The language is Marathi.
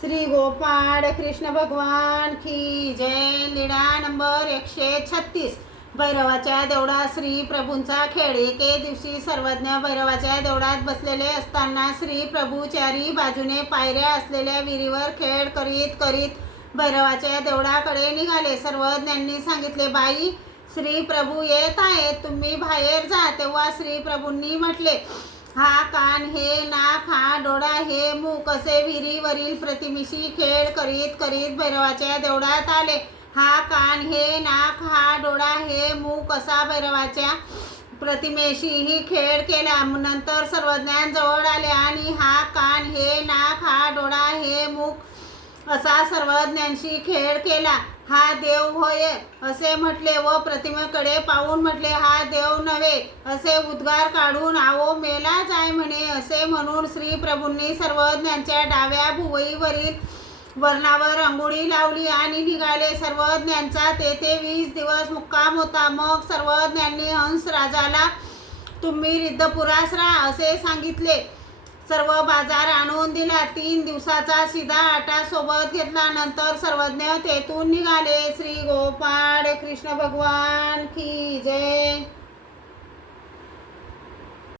श्री गोपाळ कृष्ण भगवान की जय. लीडा नंबर एकशे छत्तीस. भैरवाच्या देवळात श्री प्रभूंचा खेळ. एके दिवशी सर्वज्ञ भैरवाच्या देवळात बसलेले असताना श्री प्रभू चारी बाजूने पायऱ्या असलेल्या विहिरीवर खेळ करीत करीत भैरवाच्या देवळाकडे निघाले. सर्वज्ञांनी सांगितले बाई श्री प्रभू येत आहेत. तुम्ही बाहेर जा. तेव्हा श्री प्रभूंनी म्हटले हा कान हे नाक हा डोळा हे मूक असे विहिरीवरील प्रतिमेशी खेळ करीत करीत भैरवाच्या देवळात आले. हा कान हे नाक हा डोळा हे मूक असा भैरवाच्या प्रतिमेशीही खेळ केला. नंतर सर्वज्ञान जवळ आले आणि हा असा सर्वज्ञांशी खेळ केला. हा देव होय असे म्हटले व प्रतिमेकडे पाहून म्हटले हा देव नव्हे असे उद्गार काढून आवो मेला जाय म्हणे असे म्हणून श्री प्रभूंनी सर्वज्ञांच्या डाव्या भुवईवरील वर्णावर अंघोळी लावली आणि निघाले. सर्वज्ञांचा तेथे वीस दिवस मुक्काम होता. मग सर्वज्ञांनी हंस राजाला तुम्ही रिद्धपुरास राहा असे सांगितले. सर्व बाजार आणून दिला. तीन दिवसाचा सीधा आटा सोबत घेतला. नंतर सर्वज्ञ तेथून निघाले. श्री गोपाळ कृष्ण भगवान की जय.